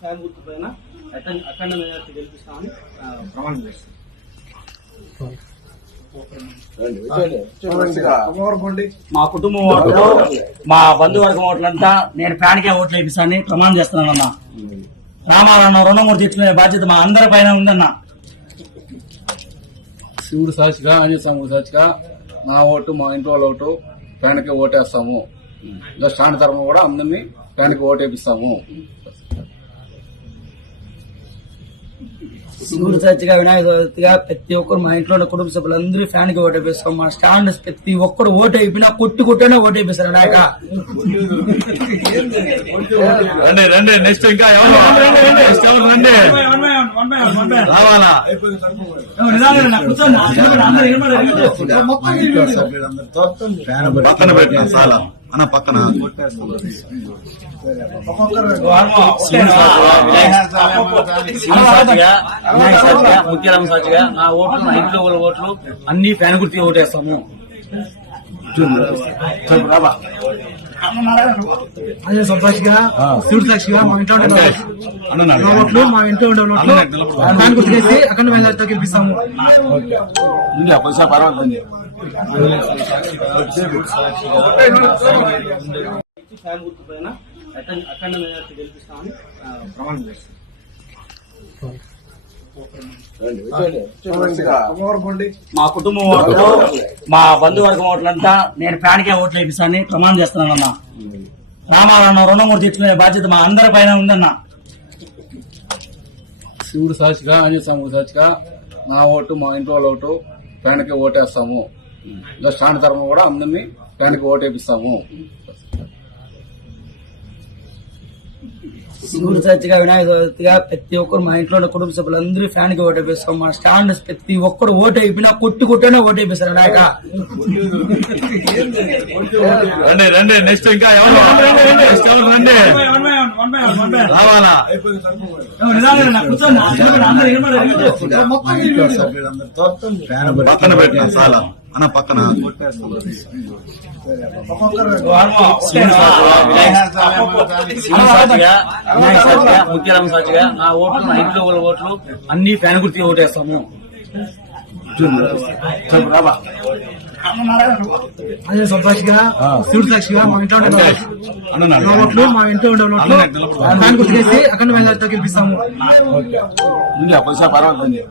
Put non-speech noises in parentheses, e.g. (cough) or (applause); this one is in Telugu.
ఫ్యాన్ గుర్తు పైన అఖండ మెజార్టీ గెలిపిస్తామని ప్రమాణం చేస్తాం మా కుటుంబం ఓట్లు మా బంధువర్గం ఓట్లంతా నేను ఫ్యాన్కే ఓట్లు వేపిస్తానని ప్రమాణం చేస్తున్నానన్న. రామాలన్న రుణమూర్తి తెచ్చుకునే బాధ్యత మా అందరి పైన ఉందన్న. శివుడు సాక్షిగా ఆంజనేయ స్వామి సాక్షిగా నా ఓటు మా ఇంట్లో వాళ్ళ ఓటు ఫ్యాన్కి ఓటేస్తాము. ఇంకా స్టాండ్ తరఫున కూడా అందరినీ ఫ్యాన్కి ఓటేపిస్తాము. Thank (laughs) you. శివుడు చర్చిగా వినాయక చవితిగా ప్రతి ఒక్కరు మా ఇంట్లో ఉన్న కుటుంబ సభ్యులందరూ ఫ్యాన్కి ఓటు వేపిస్తాం. మా స్టాండ్ ప్రతి ఒక్కరు ఓటు అయిపోయినా కొట్టు కొట్టనే ఓటు వేపిస్తారు వినాయక. రండి రండి నెక్స్ట్ ఇంకా ఎవరు? నెక్స్ట్ ఎవరు? రండి. రావాలా? పక్కన పెట్టిన చాలా. అన్న పక్కన. ముత్యాలమ్మ సాక్షిగా నా ఓట్లు నా ఇంట్లో వాళ్ళ ఓట్లు అన్ని ఫ్యాన్ గుర్తి ఓటేస్తాము. అదే సాక్షిగా శివుడు సాక్షిగా మా ఇంట్లో ఉండే ఓట్లు మా ఇంట్లో ఉండే ఓట్లు ఫ్యాన్ గుర్తు చేసి అక్కడ వెళ్ళతో గెలిపిస్తాము. ఉంది పైసా పర్వాలేదు ఫ్యాన్ గుర్తు పైన అఖండ అఖండ మెజార్టీ గెలిపిస్తామని ప్రమాణం చేస్తాం మా కుటుంబం ఓట్లు. మా బంధువర్గం ఓట్లంతా నేను ఫ్యాన్కే ఓట్లు వేపిస్తానని ప్రమాణం చేస్తున్నానన్న. రామాలన్న రుణమూర్తి తెచ్చుకునే బాధ్యత మా అందరి పైన ఉందన్న. శివుడు సాక్షిగా ఆంజనేయ స్వామి సాక్షిగా నా ఓటు మా ఇంట్లో వాళ్ళ ఓటు ఫ్యాన్కి ఓటేస్తాము. ఇంకా స్టాండ్ తరఫున కూడా అందరినీ ఫ్యాన్కి ఓటేపిస్తాము. శివుడు చర్చిగా వినాయక చవితిగా ప్రతి ఒక్కరు మా ఇంట్లో ఉన్న కుటుంబ సభ్యులందరూ ఫ్యాన్కి ఓటు వేపిస్తాం. మా స్టాండ్ ప్రతి ఒక్కరు ఓటు అయిపోయినా కొట్టు కొట్టనే ఓటు వేపిస్తారు వినాయక రండి రండి నెక్స్ట్ ఇంకా ఎవరు? నెక్స్ట్ ఎవరు? రండి. రావాలా? పక్కన పెట్టిన చాలా. అన్న పక్కన. ముత్యాలమ్మ సాక్షిగా నా ఓట్లు నా ఇంట్లో వాళ్ళ ఓట్లు అన్ని ఫ్యాన్ గుర్తి ఓటేస్తాము. అదే సాక్షిగా శివుడు సాక్షిగా మా ఇంట్లో ఓట్లు మా ఇంట్లో ఉండే ఓట్లు ఫ్యాన్ గుర్తు చేసి అక్కడ వెళ్ళతో గెలిపిస్తాము. పైసా పర్వాలేదు